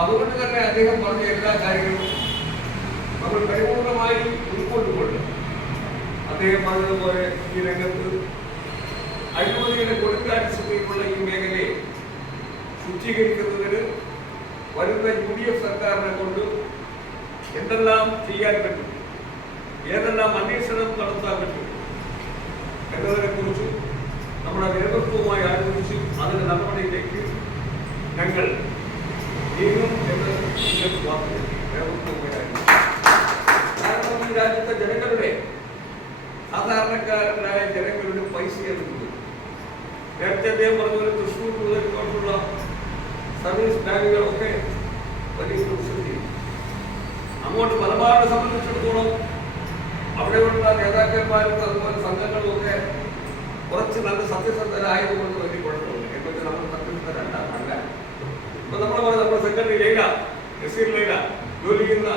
അതുകൊണ്ട് തന്നെ അദ്ദേഹം പറഞ്ഞ എല്ലാ കാര്യങ്ങളും നമ്മൾ പരിപൂർണമായി ഉൾക്കൊണ്ടുകൊണ്ട് അദ്ദേഹം പറഞ്ഞതുപോലെ ഈ രംഗത്ത് അഴിമതിയുടെ കൊടുങ്കാറ്റ് ഈ മേഖലയെ ശുചീകരിക്കുന്നതിന് വരുന്ന UDF സർക്കാരിനെ കൊണ്ട് എന്തെല്ലാം ചെയ്യാൻ പറ്റും, ഏതെല്ലാം അന്വേഷണം നടത്താൻ പറ്റും എന്നതിനെ കുറിച്ച് നമ്മുടെ നേതൃത്വവുമായി ആലോചിച്ച് അതിന്റെ നടപടിയിലേക്ക് ഞങ്ങൾ നീങ്ങും എന്ന് നേതൃത്വവുമായി കാരണം ഈ രാജ്യത്തെ ജനങ്ങളുടെ സാധാരണക്കാരനായ ജനങ്ങളുടെ പൈസ എടുക്കുന്നത് നേരത്തെ അദ്ദേഹം പറഞ്ഞ തൃശ്ശൂർ മുതലുള്ള സർവീസ് ബാങ്കുകളൊക്കെ വലിയ പ്രതിസന്ധി. അങ്ങോട്ട് മലബാറിനെ സംബന്ധിച്ചിടത്തോളം അവിടെയുള്ള നേതാക്കന്മാരും അതുപോലെ സംഘങ്ങളും ഒക്കെ കുറച്ച് നല്ല സത്യസന്ധരായതുകൊണ്ട് വലിയ കുഴപ്പമില്ല. എന്നൊക്കെ നമ്മൾ സത്യസന്ധരല്ല അല്ല. ഇപ്പൊ നമ്മൾ സെക്രട്ടറി ലൈല, നസീർ ലൈല ജോലി ചെയ്യുന്ന